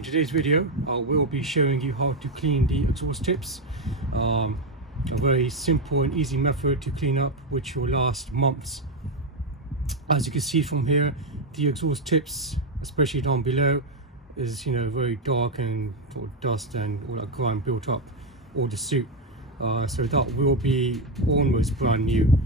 In today's video, I will be showing you how to clean the exhaust tips. A very simple and easy method to clean up, which will last months. As you can see from here, the exhaust tips, especially down below, is very dark and full of dust and all that grime built up all the soot. So that will be almost brand new.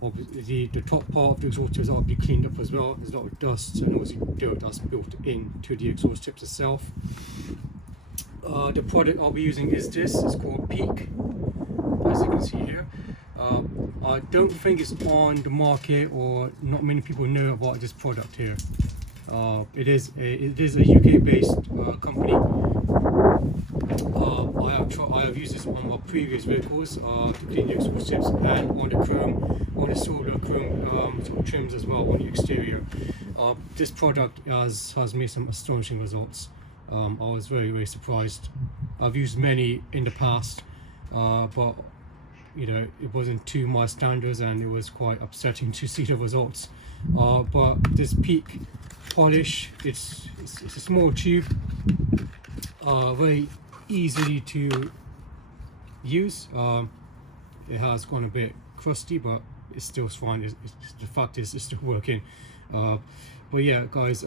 Obviously the top part of the exhaust tips will be cleaned up as well. There's a lot of dust and obviously dirt that's built into the exhaust tips itself. The product I'll be using is this. It's called Peak, as you can see here. I don't think it's on the market, or not many people know about this product here. It is a UK based company. I have used this on my previous vehicles to clean the exhaust tips, and on the solar chrome sort of trims as well on the exterior. This product has made some astonishing results. I was very surprised. I've used many in the past, but it wasn't to my standards, and it was quite upsetting to see the results. But this Peak polish, it's a small tube, very easily to use. It has gone a bit crusty, but it's still fine. The fact is, it's still working. But yeah, guys,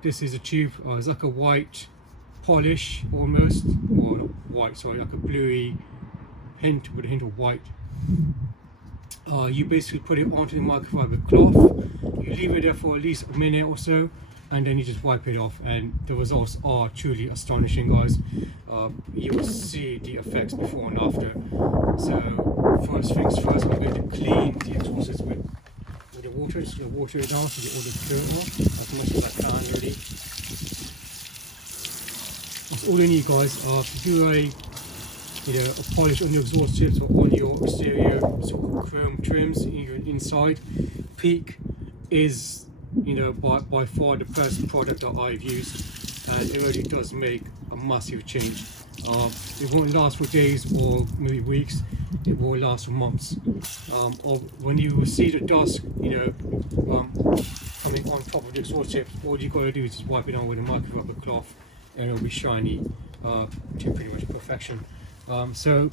this is a tube. It's like a white polish almost, or not white, sorry, like a bluey hint with a hint of white. You basically put it onto the microfiber cloth. You leave it there for at least a minute or so, and then you just wipe it off, and the results are truly astonishing, guys. You will see the effects before and after. So first things first, I'm going to clean the exhaust with the water. Just going to water it down to get all the dirt off as much as I can, really. That's all you need, guys. To do a polish on your exhaust tips or on your exterior sort of chrome trims, even inside, Peak is by far the best product that I've used, and it really does make a massive change. It won't last for days or maybe weeks, it will last for months. When you see the dust coming on top of the exhaust tips, all you got to do is just wipe it on with a microfiber cloth, and it'll be shiny to pretty much perfection. So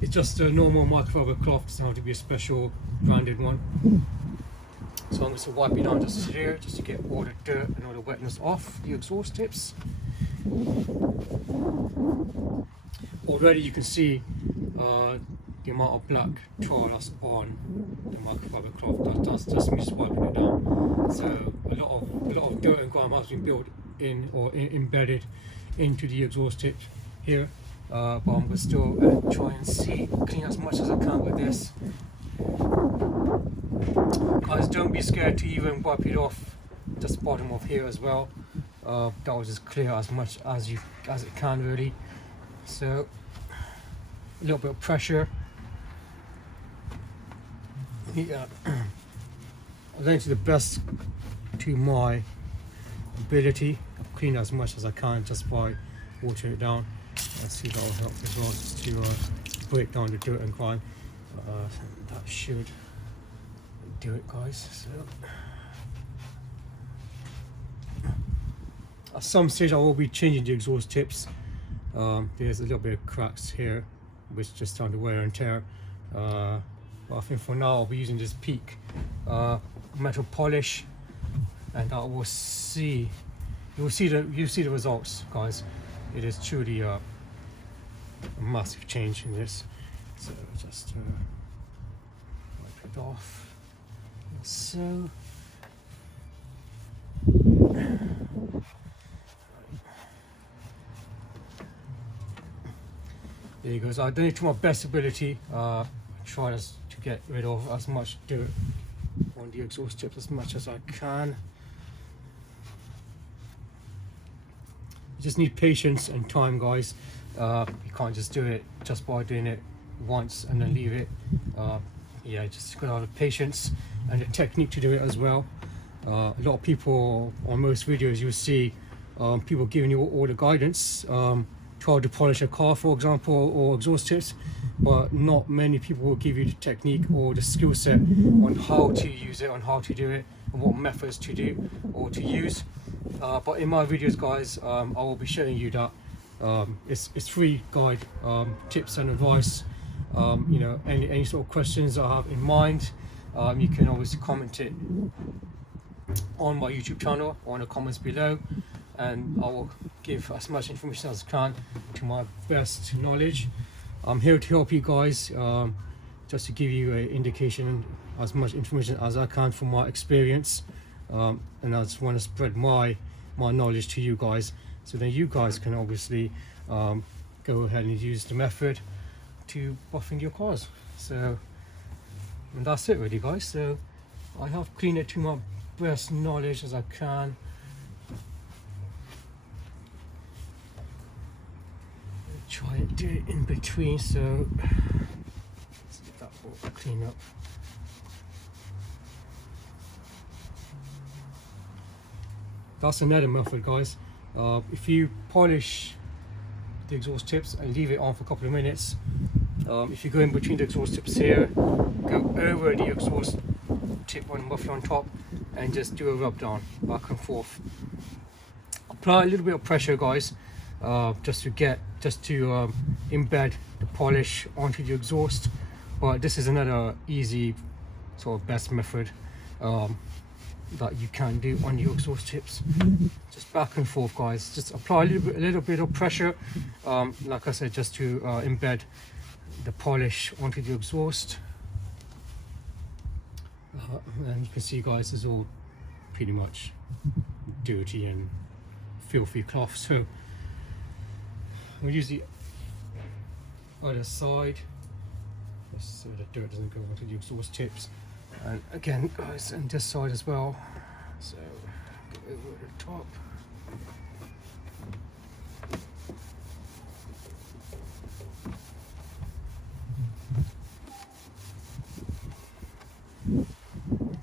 it's just a normal microfiber cloth, doesn't have to be a special branded one. So I'm going to wipe it on just here, just to get all the dirt and all the wetness off the exhaust tips. Already you can see the amount of black tar that's on the microfiber cloth. That's just me just wiping it down. So a lot of dirt and grime has been built in or embedded into the exhaust tip here. But I'm going to still try and clean as much as I can with this. Guys, don't be scared to even wipe it off just bottom of here as well. That will just clear as much as it can, really. So a little bit of pressure. Yeah, I'm going to the best to my ability. I'll clean as much as I can just by watering it down. Let's see if that will help as well, just to break down the dirt and grime. That should do it, guys. So at some stage I will be changing the exhaust tips. There's a little bit of cracks here, which just down to wear and tear. But I think for now I'll be using this Peak metal polish, and I will see. You'll see the results, guys. It is truly a massive change in this. So just wipe it off. So there you go. So I've done it to my best ability. Try to get rid of as much dirt on the exhaust tips as much as I can. You just need patience and time, guys. You can't just do it just by doing it once and then leave it. Yeah, just gotta have patience and the technique to do it as well. A lot of people on most videos you'll see people giving you all the guidance, try to polish a car, for example, or exhaust tips, but not many people will give you the technique or the skill set on how to use it, on how to do it, and what methods to do or to use. But in my videos, guys, I will be showing you that it's free guide, tips and advice. You know, any sort of questions I have in mind, you can always comment it on my YouTube channel or in the comments below, and I will give as much information as I can to my best knowledge. I'm here to help you guys, just to give you an indication, as much information as I can from my experience, and I just want to spread my knowledge to you guys, so then you guys can obviously go ahead and use the method to buffing your cars. So, and that's it really, guys. So I have cleaned it to my best knowledge as I can. Try and do it in between, so that will clean up. That's another method, guys. If you polish the exhaust tips and leave it on for a couple of minutes, if you go in between the exhaust tips here, go over the exhaust tip on the muffler on top and just do a rub down back and forth. Apply a little bit of pressure, guys, just to embed the polish onto the exhaust. But this is another easy sort of best method that you can do on your exhaust tips. Just back and forth, guys. Just apply a little bit of pressure, like I said, just to embed the polish onto the exhaust. And you can see, guys, it's all pretty much dirty and filthy cloth, so we'll use the other side just so the dirt doesn't go onto the exhaust tips. And again, guys, and this side as well, so go over the top.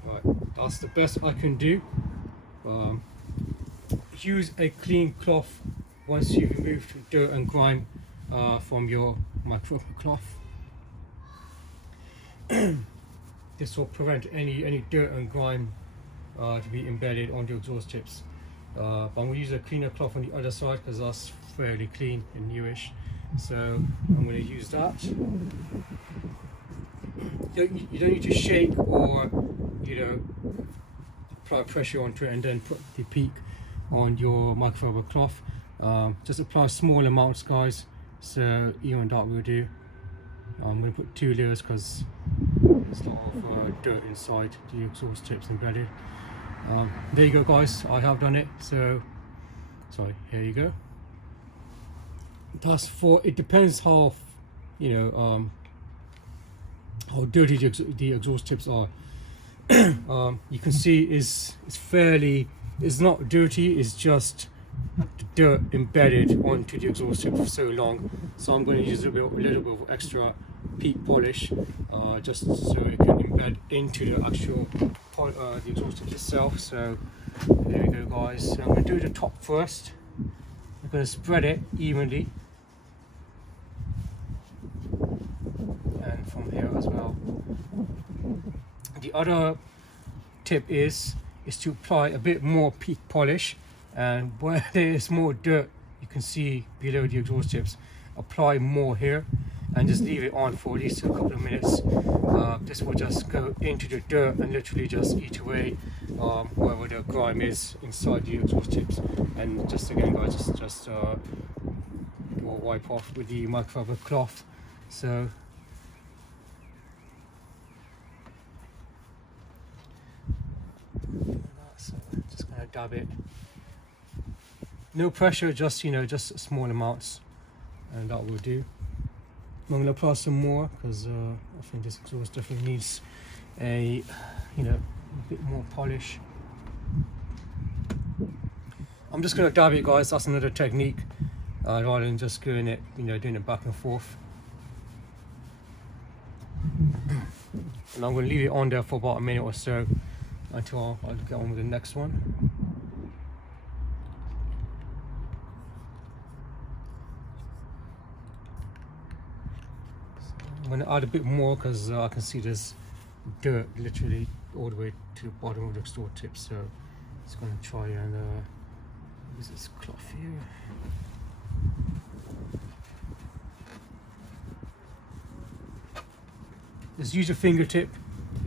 Right, that's the best I can do. Use a clean cloth once you've removed dirt and grime from your microfiber cloth. This will prevent any dirt and grime to be embedded on the exhaust tips. But I'm going to use a cleaner cloth on the other side because that's fairly clean and newish. So I'm going to use that. You don't need to shake or, you know, apply pressure onto it and then put the peak on your microfiber cloth. Just apply small amounts, guys, so even that will do. I'm going to put 2 layers because there's a lot of dirt inside the exhaust tips embedded. There you go, guys, I have done it. So here you go. That's for, it depends how, you know, how dirty the exhaust tips are. You can see it's not dirty, it's just the dirt embedded onto the exhaust tip for so long. So I'm going to use a little bit of extra peak polish, just so it can embed into the actual the exhaust tip itself. So there we go, guys. So I'm going to do the top first. I'm going to spread it evenly, and from here as well. The other tip is to apply a bit more peak polish, and where there is more dirt, you can see below the exhaust tips, apply more here and just leave it on for at least a couple of minutes. This will just go into the dirt and literally just eat away wherever the grime is inside the exhaust tips. And just again, guys, just wipe off with the microfiber cloth. So just gonna dab it. No pressure, just, you know, just small amounts, and that will do. I'm gonna apply some more because I think this exhaust definitely needs a, you know, a bit more polish. I'm just gonna dab it, guys. That's another technique, rather than just doing it, you know, doing it back and forth. And I'm gonna leave it on there for about a minute or so until I'll get on with the next one. I'm going to add a bit more because I can see there's dirt literally all the way to the bottom of the exhaust tip, so just going to try and use this cloth here. Just use your fingertip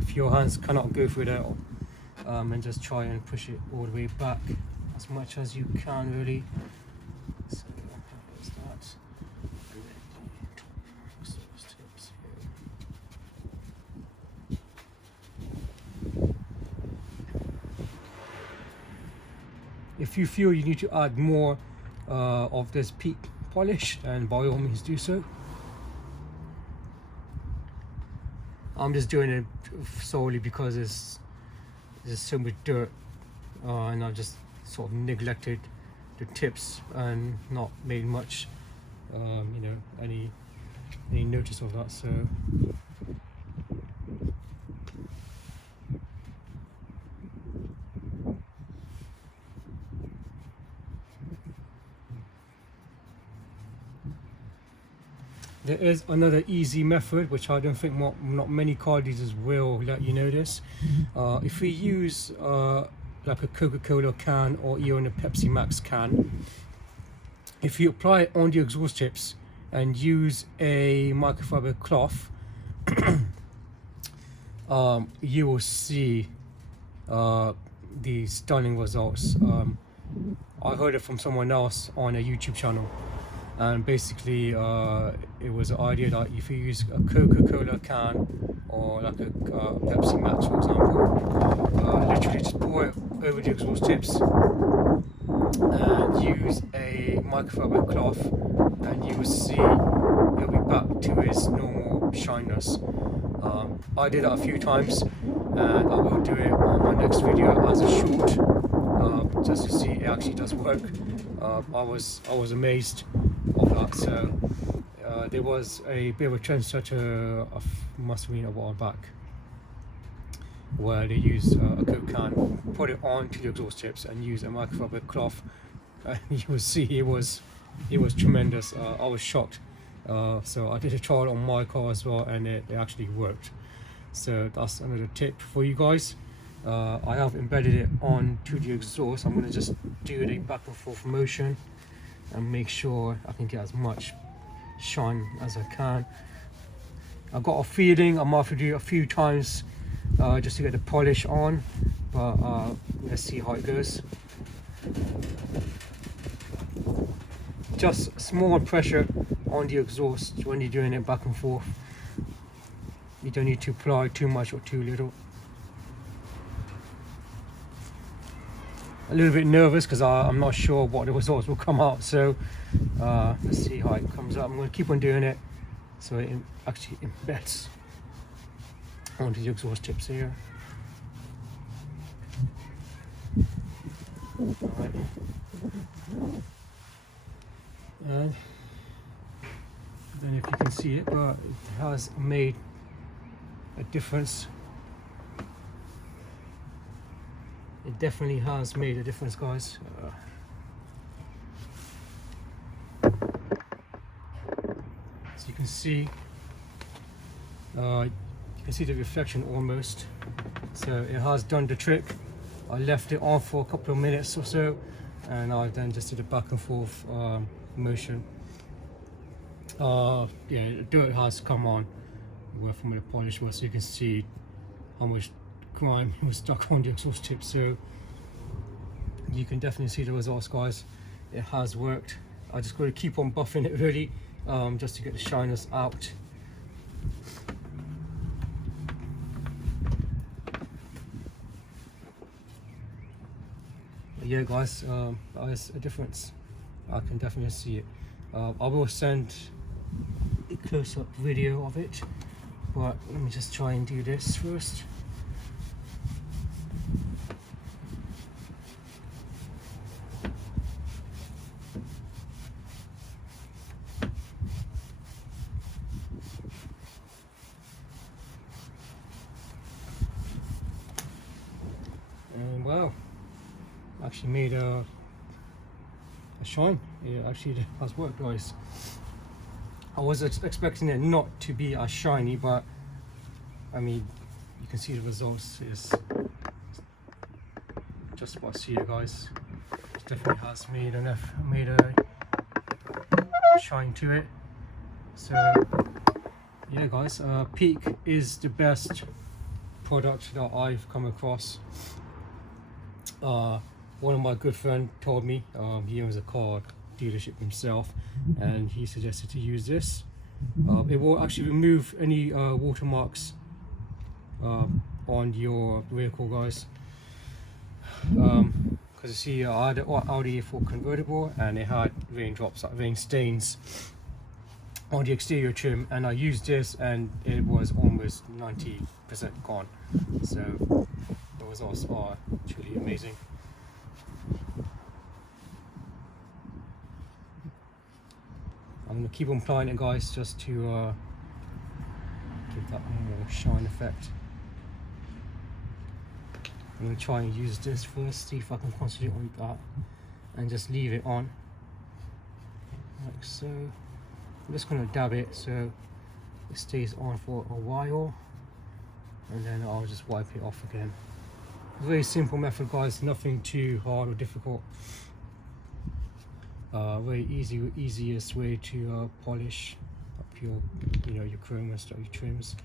if your hands cannot go through that, and just try and push it all the way back as much as you can, really. So there's that. And then the top exhaust tips here. If you feel you need to add more of this peak polish, then by all means do so. I'm just doing it solely because there's so much dirt, and I've just sort of neglected the tips and not made much, you know, any notice of that. So there is another easy method which I don't think not many car dealers will let you know this. If we use like a Coca-Cola can or even a Pepsi Max can, if you apply it on the exhaust tips and use a microfiber cloth, you will see the stunning results. I heard it from someone else on a YouTube channel, and basically it was the idea that if you use a Coca-Cola can or like a Pepsi Max, for example, literally just pour it over the exhaust tips and use a microfiber cloth, and you will see it'll be back to its normal shininess. I did that a few times, and I will do it on my next video as a short, just to see it actually does work. I was amazed of that. So there was a bit of a trend setter, must have been a while back, where they used a Coke can, put it onto the exhaust tips and use a microfiber cloth, and you will see it was tremendous. I was shocked. So I did a trial on my car as well, and it actually worked. So that's another tip for you guys. I have embedded it onto the exhaust. I'm going to just do a back and forth motion and make sure I can get as much shine as I can. I've got a feeling I might have to do it a few times just to get the polish on, but let's see how it goes. Just small pressure on the exhaust when you're doing it back and forth. You don't need to apply too much or too little. A little bit nervous because I'm not sure what the results will come out, so let's see how it comes out. I'm going to keep on doing it so it actually embeds onto the exhaust tips here. Right. And I don't know if you can see it, but it has made a difference. It definitely has made a difference, guys. As you can see, the reflection almost. So it has done the trick. I left it on for a couple of minutes or so, and I then just did a back and forth motion. Yeah, the dirt has come on where from the polish was, so you can see how much grime was stuck on the exhaust tip. So you can definitely see the results, guys. It has worked. I just got to keep on buffing it really, just to get the shiners out. But yeah, guys, that is a difference. I can definitely see it. I will send a close-up video of it, but let me just try and do this first. And wow, actually made a shine. It actually has worked, guys. I was expecting it not to be as shiny, but I mean, you can see the results is just about to see it, guys. It definitely has made a shine to it. So yeah, guys, Peak is the best product that I've come across. One of my good friends told me, he owns a car dealership himself, and he suggested to use this. It will actually remove any watermarks on your vehicle, guys. Because you see, I had an Audi A4 convertible, and it had raindrops, like rain stains on the exterior trim, and I used this and it was almost 90% gone. So the results are truly amazing. I'm going to keep on applying it, guys, just to give that more shine effect. I'm going to try and use this first, see if I can concentrate on that and just leave it on like so. I'm just going to dab it so it stays on for a while, and then I'll just wipe it off again. Very simple method, guys, nothing too hard or difficult. Very easiest way to polish up your, your chrome and stuff, your trims.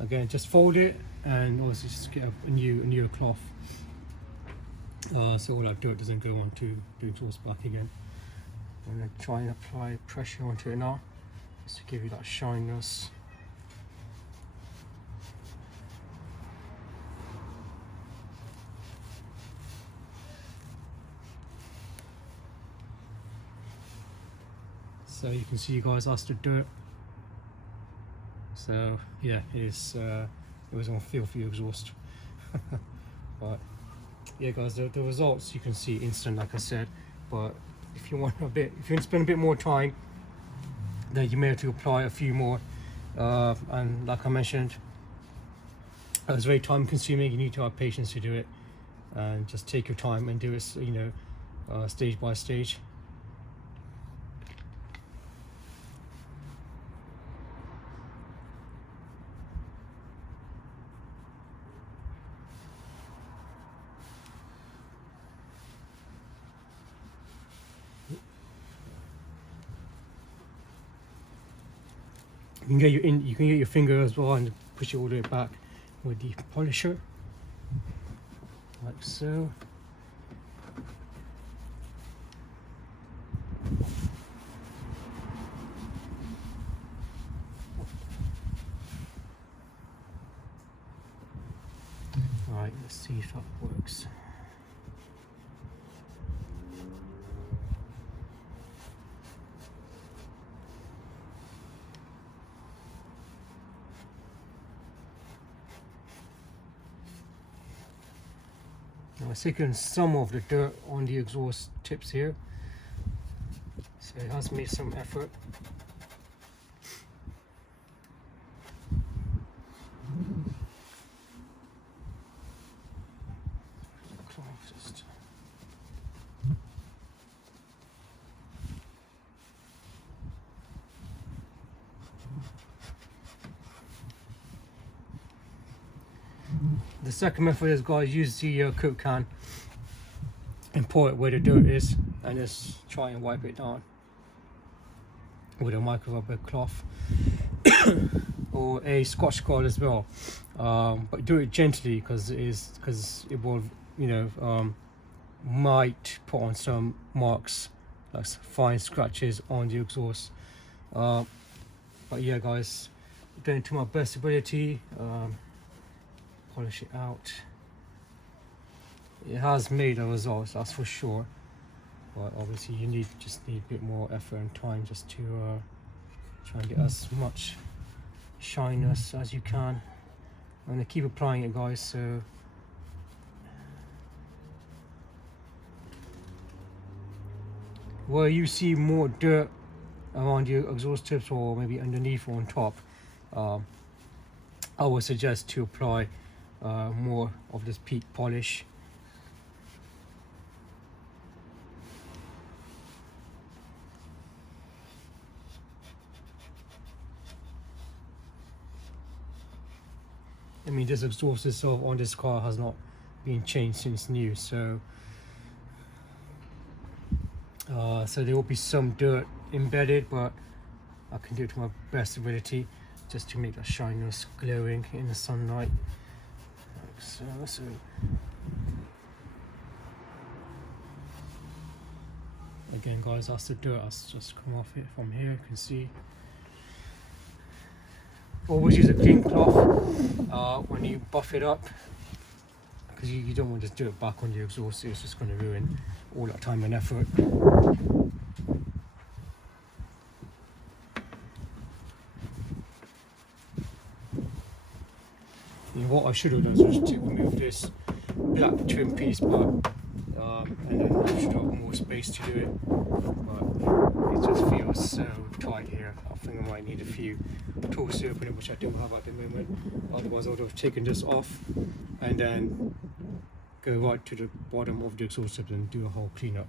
Again, just fold it and also just get a new cloth, so all that dirt doesn't go on to the exhaust back again. I'm going to try and apply pressure onto it now, just to give you that shininess. So you can see, guys, that's the dirt. So yeah, it was on filthy exhaust. But yeah, guys, the results you can see instant, like I said. But if you want if you want to spend a bit more time, then you may have to apply a few more. And like I mentioned, it's very time consuming. You need to have patience to do it, and just take your time and do it, stage by stage. You can get your finger as well and push it all the way back with the polisher, like so. Alright, let's see if that works. Now I've taken some of the dirt on the exhaust tips here, so it has made some effort. The second method is, guys, use the Coke can and pour it where the dirt is, and just try and wipe it down with a microfiber cloth or a Scotch Guard as well. But do it gently, because it will, might put on some marks, like fine scratches on the exhaust. But yeah, guys, doing to my best ability. Polish it out. It has made a result, that's for sure, but obviously you just need a bit more effort and time just to try and get as much shininess as you can. I'm going to keep applying it, guys, so where you see more dirt around your exhaust tips or maybe underneath or on top, I would suggest to apply more of this peak polish. I mean, this exhaust itself on this car has not been changed since new, so so there will be some dirt embedded, but I can do it to my best ability just to make that shininess glowing in the sunlight. Like so. Again, guys, that's the dirt that's just come off it from here. You can see. Always use a clean cloth when you buff it up, because you don't want to just do it back on the exhaust. It's just going to ruin all that time and effort. And what I should have done was to remove this black trim piece, but and then I should have more space to do it, but it just feels so tight here. I think I might need a few tools to open it, which I don't have at the moment. Otherwise I would have taken this off and then go right to the bottom of the exhaust tip and do a whole cleanup.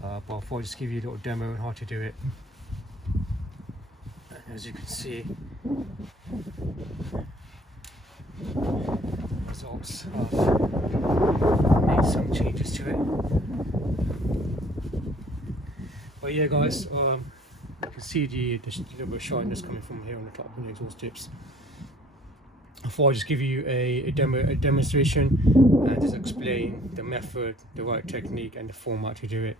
But I'll just give you a little demo on how to do it. And as you can see, results have made some changes to it. But yeah, guys, you can see the little bit of shine coming from here on the top of the exhaust tips. Before I just give you a demonstration and just explain the method, the right technique and the format to do it.